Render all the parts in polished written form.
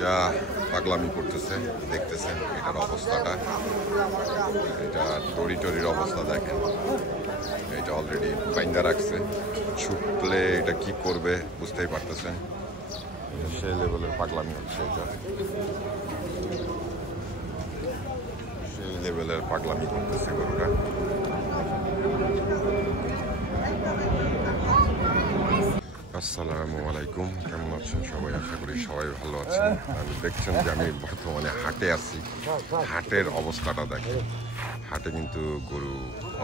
এটা পাগলামি করতেছে, দেখতেছেন এটার অবস্থাটা, এটা টরির অবস্থা দেখেন। এটা অলরেডি বাইন্দা রাখছে, ছুটলে এটা কি করবে বুঝতেই পারতেছেন। সে লেভেলের পাগলামি হচ্ছে, এটা সেই লেভেলের পাগলামি করতেছে গরুটা। আসসালামু আলাইকুম, কেমন আছেন সবাই? আশা করি সবাই ভালো আছেন। আমি দেখছেন যে আমি বর্তমানে হাটে আছি। হাটের অবস্থাটা দেখেন। হাটে কিন্তু গরু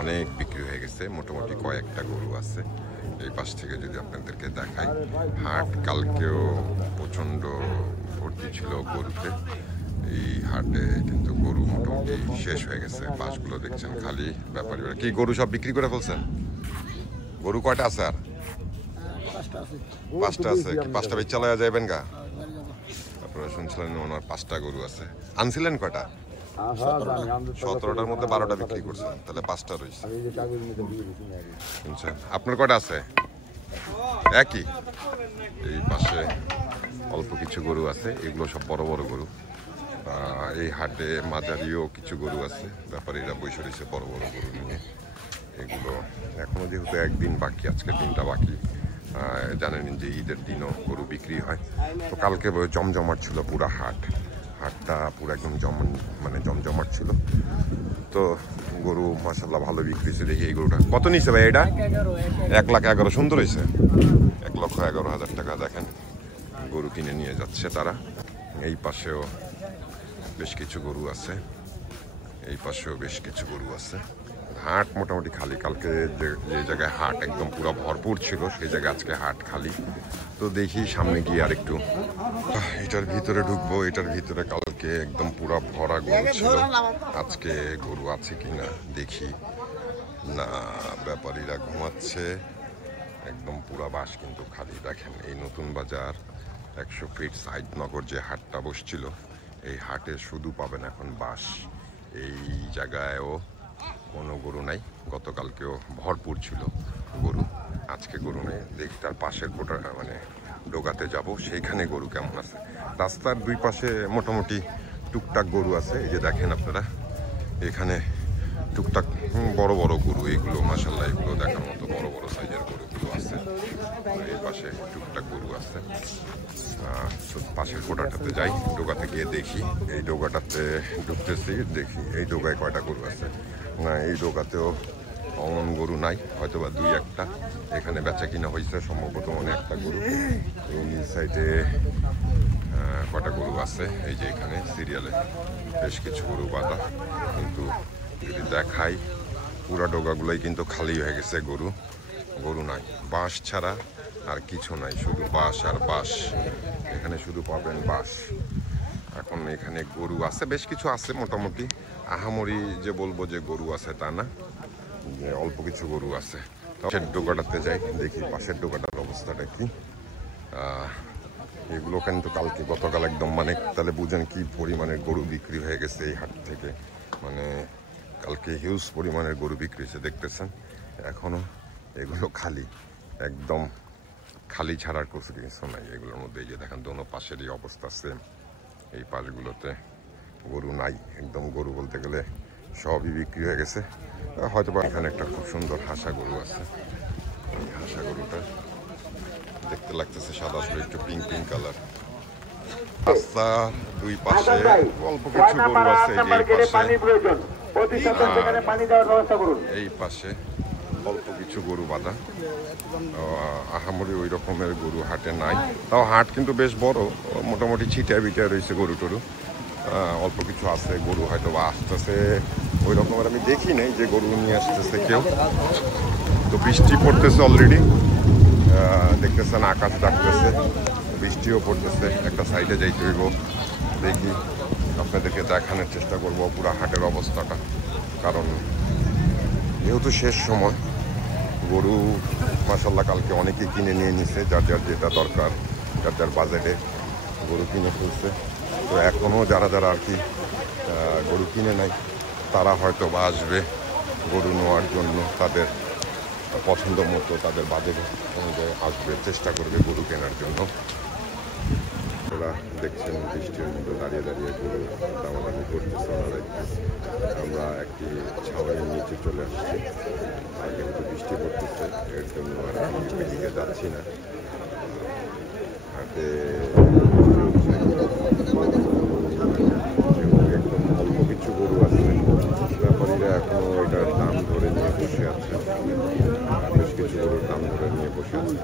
অনেক বিক্রি হয়ে গেছে, মোটামুটি কয়েকটা গরু আছে। এই পাশ থেকে যদি আপনাদেরকে দেখাই, হাট কালকেও প্রচণ্ড ভর্তি ছিল গরুতে। এই হাটে কিন্তু গরু মোটামুটি শেষ হয়ে গেছে। পাশগুলো দেখছেন খালি। ব্যাপারীরা কি গরু সব বিক্রি করে ফেলছেন? গরু কয়টা আছে? আর পাঁচটা আছে। কি পাঁচটা বেচ চালায়া যাবেন গা? আপনারা শুনছিলেন ওনার পাঁচটা গরু আছে। আনছিলেন কয়টা? 17টার মধ্যে 12টা বিক্রি করছেন, তাহলে 5টা রয়েছে। আপনার কয়টা আছে? একই। এই পাশে অল্প কিছু গরু আছে, এগুলো সব বড় বড় গরু। এই হাটে মাঝারিও কিছু গরু আছে, ব্যাপারীরা বসে রয়েছে বড় বড় গরু নিয়ে। এগুলো এখনো যেহেতু একদিন বাকি, আজকের দিনটা বাকি, জানেন যে ঈদের দিনও গরু বিক্রি হয়। তো কালকে জমজমাট ছিল পুরা হাটটা পুরো একদম জমজমাট ছিল। তো গরু মাশাআল্লাহ ভালো বিক্রি হয়েছে। দেখি এই গরুটা কত নিচ্ছে ভাই? এটা 1,11,000। সুন্দর হয়েছে, 1,11,000 টাকা। দেখেন গরু কিনে নিয়ে যাচ্ছে তারা। এই পাশেও বেশ কিছু গরু আছে, এই পাশেও বেশ কিছু গরু আছে। হাট মোটামুটি খালি। কালকে যে জায়গায় হাট একদম পুরো ভরপুর ছিল, সেই জায়গায় আজকে হাট খালি। তো দেখি সামনে গিয়ে আর একটু এটার ভিতরে ঢুকবো। এটার ভিতরে কালকে একদম পুরো ভরা গরু ছিল, আজকে গরু আছে কিনা দেখি। না, ব্যাপারীরা ঘুমাচ্ছে, একদম পুরা বাস কিন্তু খালি। দেখেন এই নতুন বাজার 100 ফিট সাইদনগর যে হাটটা বসছিল, এই হাটে শুধু পাবেন এখন বাস। এই জায়গায়ও কোনো গরু নাই। গতকালকেও ভরপুর ছিল গরু, আজকে গরু নেই। দেখি তার পাশের ডোগাতে যাব, সেইখানে গরু কেমন আছে। রাস্তার দুই পাশে মোটামুটি টুকটাক গরু আছে। এই যে দেখেন আপনারা, এখানে টুকটাক বড় বড় গরু, এগুলো মাশাআল্লাহ এগুলো দেখার মতো বড় বড় সাইজের গরুগুলো আছে। এই পাশে টুকটাক গরু আছে। পাশের কোটাটাতে যাই, ডোগাতে গিয়ে দেখি। এই ডোগাটাতে ঢুকতেছি, দেখি এই ডোগায় কয়টা গরু আছে। না, এই ডোগাতেও অমন গরু নাই, হয়তো বা 2-1টা। এখানে বেচা কিনা হয়েছে সম্ভবত একটা গরু। এই সাইডে কটা গরু আছে, এই যে এখানে সিরিয়ালে বেশ কিছু গরু বাঁধা। কিন্তু যদি দেখাই, পুরা ডোগাগুলোই কিন্তু খালি হয়ে গেছে, গরু নাই। বাঁশ ছাড়া আর কিছু নাই, শুধু বাঁশ আর বাঁশ। এখানে শুধু পাবেন বাঁশ। এখন এখানে গরু আছে, বেশ কিছু আছে মোটামুটি। আহামরি যে বলবো যে গরু আছে তা না, যে অল্প কিছু গরু আছে। পাশের ডোকাটাতে যাই, দেখি পাশের ডোকাটার অবস্থাটা কি। এগুলো কিন্তু গতকাল একদম তাহলে বুঝেন কি পরিমাণের গরু বিক্রি হয়ে গেছে এই হাট থেকে। কালকে হিউজ পরিমাণের গরু বিক্রি হয়েছে, দেখতেছেন। এখনো এগুলো খালি, একদম খালি ছাড়ার কিছু নাই এগুলোর মধ্যে। এই যে দেখেন দোনো পাশেরই অবস্থা সেম। এই পাশগুলোতে গরু নাই, একদম গরু বলতে গেলে সবই বিক্রি হয়ে গেছে। হয়তো বা এখানে একটা খুব সুন্দর হাসা গরু আছে। এই হাসা গরুটা দেখতে লাগতেছে সাদা, একটু পিঙ্ক কালার। রাস্তা দুই পাশে অল্প কিছু গরু আছে, এই পাশে অল্প কিছু গরু বাঁধা। আহামরি ওই রকমের গরু হাটে নাই। তাও হাট কিন্তু বেশ বড়, মোটামুটি ছিটিয়া বিটিয়া রয়েছে গরু টরু। অল্প কিছু আছে গরু, হয়তো বা আসতেছে ওই রকমের আমি দেখি নাই যে গরু নিয়ে আসতেছে কেউ। তো বৃষ্টি পড়তেছে অলরেডি, দেখতেছেন আকাশ ডাকতেছে, বৃষ্টিও পড়তেছে। একটা সাইডে যাইতে হইব, দেখি আপনাদেরকে দেখানোর চেষ্টা করব পুরো হাটের অবস্থাটা। কারণ যেহেতু শেষ সময়, গরু মাশাআল্লাহ কালকে অনেকেই কিনে নিয়ে নিছে, যার যেটা দরকার, যার বাজেটে গরু কিনে ফেলছে। তো এখনও যারা আর কি গরু কিনে নাই, তারা হয়তো বা আসবে গরু নেওয়ার জন্য। তাদের পছন্দ মতো, তাদের বাজেট অনুযায়ী আসবে, চেষ্টা করবে গরু কেনার জন্য। তো আপনারা দেখছেন বৃষ্টির মধ্যে দাঁড়িয়ে দাঁড়িয়ে গরু দামাদামি করতেছে ওনারা। আমরা একটি ছাউনির নিচে চলে আসছি, আর কিন্তু বৃষ্টি পড়তেছে, এর জন্য আর এদিকে যাচ্ছি না। হাটে একদম অল্প কিছু গরু আছে, ব্যাপারীরা এখনো ওইটার দাম ধরে নিয়ে বসে আছে, বেশ কিছু গরুর দাম ধরে নিয়ে বসে আছে।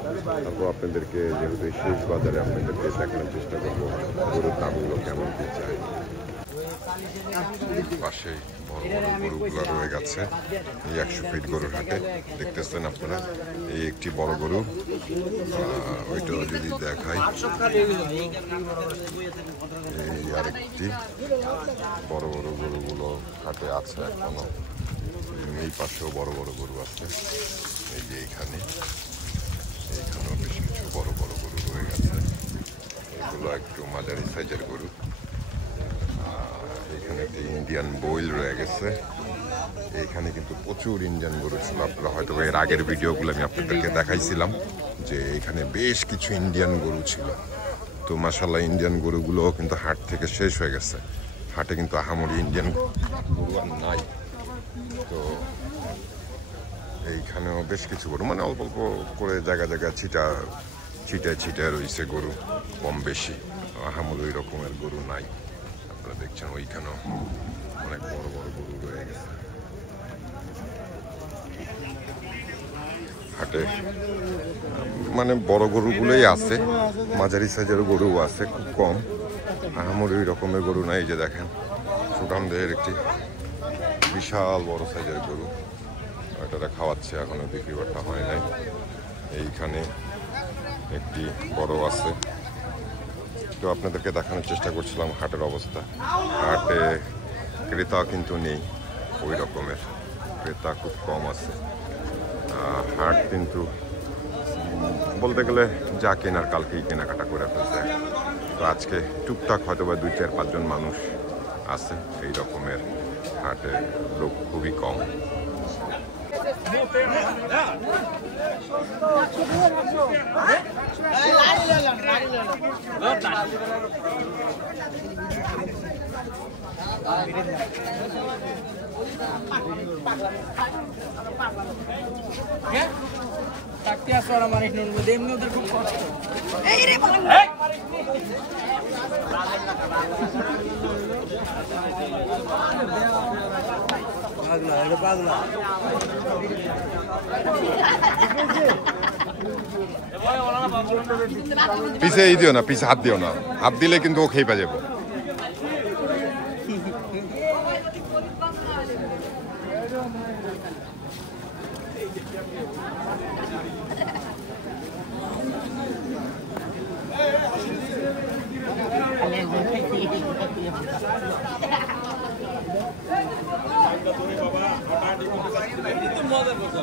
তারপর আপনাদেরকে যেহেতু শেষ বাজারে আপনাদেরকে দেখানোর চেষ্টা করবো গরুর দামগুলো কেমন কি চাই। পাশেই বড় বড় গরুগুলো রয়ে গেছে এই 100 ফিট গরুর হাটে। দেখতেছেন আপনারা এই একটি বড় গরু, ওইটা যদি দেখাই এই আরেকটি বড় বড় গরুগুলো হাটে আছে এখনো। এই পাশেও বড় বড় গরু আছে, এই যে এইখানেও বেশ কিছু বড় বড় গরু রয়ে গেছে, এগুলো একটু মাঝারি সাইজের গরু। এখানে একটি ইন্ডিয়ান বইল রয়ে গেছে, এইখানে কিন্তু প্রচুর ইন্ডিয়ান গরু ছিল। আপনারা হয়তো এর আগের ভিডিওগুলো আমি আপনাদেরকে দেখাইছিলাম যে এখানে বেশ কিছু ইন্ডিয়ান গরু ছিল। তো মাশাআল্লাহ ইন্ডিয়ান গরুগুলো কিন্তু হাট থেকে শেষ হয়ে গেছে, হাটে কিন্তু আহামরি ইন্ডিয়ান গরু আর নাই। তো এইখানেও বেশ কিছু গরু, মানে অল্প অল্প করে জায়গা জায়গা ছিটায় রয়েছে গরু, কম বেশি, আহামরি ওই রকমের গরু নাই। আপনারা দেখছেন ওইখানেও অনেক বড় বড় গরু রয়ে গেছে। হাটে মানে বড় গরুগুলোই আছে, মাঝারি সাইজের গরুও আছে, খুব কম, আহামরি ওই রকমের গরু নাই। এই যে দেখেন সুঠামদের একটি বিশাল বড় সাইজের গরু, ওইটা খাওয়াচ্ছে, এখনো বিক্রি বাট্টা হয় নাই। এইখানে একটি বড় আছে। তো আপনাদেরকে দেখানোর চেষ্টা করছিলাম হাটের অবস্থা। হাটে ক্রেতা কিন্তু নেই, ওই রকমের ক্রেতা খুব কম আছে। হাট কিন্তু বলতে গেলে যা কেনার কালকেই কেনাকাটা করে ফেলছে। তো আজকে টুকটাক হয়তো বা 2-4-5 জন মানুষ আছে, এই রকমের হাটে লোক খুবই কম। খুব কষ্ট পাগলা পিছে এই দিও না, পিছে হাত দিও না, হাত দিলে কিন্তু ও খেয়ে পা যাবো। মজা করতে